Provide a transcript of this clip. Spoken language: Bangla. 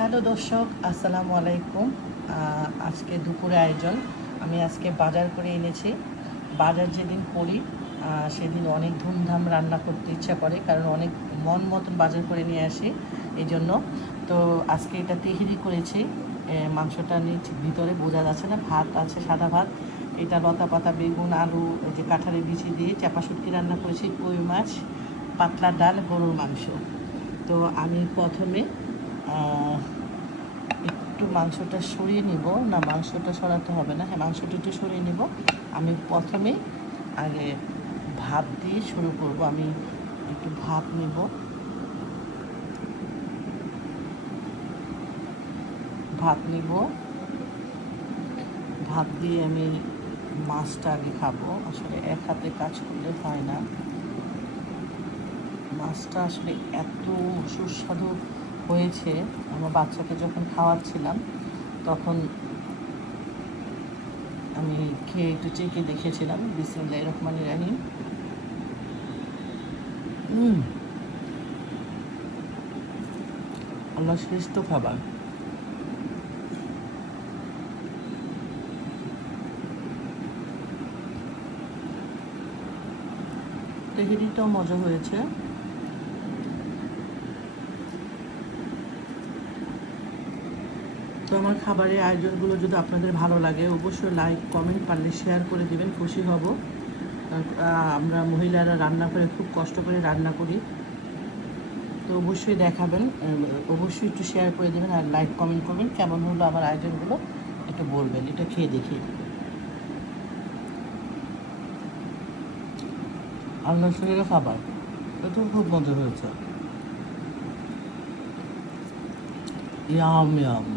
হ্যালো দর্শক, আসসালামু আলাইকুম। আজকে দুপুরে আয়োজন। আমি আজকে বাজার করে এনেছি। বাজার যেদিন করি সেদিন অনেক ধুমধাম রান্না করতে ইচ্ছা করে, কারণ অনেক মন মতন বাজার করে নিয়ে আসি এই জন্য। তো আজকে এটা তেহেরি করেছি। মাংসটা নিচে ভিতরে বোঝা যাচ্ছে না, ভাত আছে, সাদা ভাত। এটা লতা পাতা, বেগুন, আলু, এই যে কাঁঠালের বিচি দিয়ে চাপা শুটকি রান্না করেছি, কই মাছ, পাতলা ডাল, গরুর মাংস। তো আমি প্রথমে একটু মাংসটা সরিয়ে নিব। না, মাংসটা সরাতে হবে না, হ্যাঁ মাংসটা একটু সরিয়ে নিব। আমি প্রথমে আগে ভাত দিয়ে শুরু করব। আমি একটু ভাত নেব, ভাত দিয়ে আমি মাছটা আগে খাবো। আসলে এক হাতে কাজ করলে হয় না। মাছটা আসলে এত সুস্বাদু হয়েছে, আমার বাচ্চাকে যখন খাওয়াচ্ছিলাম তখন আমি খেয়ে একটু চেখে দেখেছিলাম। বিসমিল্লাহির রহমানির রহিম। আল্লাহ শ্রেষ্ঠ খাবার। তেহেরিটাও মজা হয়েছে। তো আমার খাবারের আয়োজনগুলো যদি আপনাদের ভালো লাগে, অবশ্যই লাইক, কমেন্ট, পারলে শেয়ার করে দেবেন, খুশি হব। আমরা মহিলারা রান্না করে খুব কষ্ট করে রান্না করি। তো অবশ্যই দেখাবেন, অবশ্যই একটু শেয়ার করে দেবেন, আর লাইক কমেন্ট করবেন। কেমন হলো আমার আয়োজনগুলো একটু বলবেন, এটা খেয়ে দেখি। আল্লাহ শরীরে খাবার, এটা খুব মজা হয়েছে। Yam yam.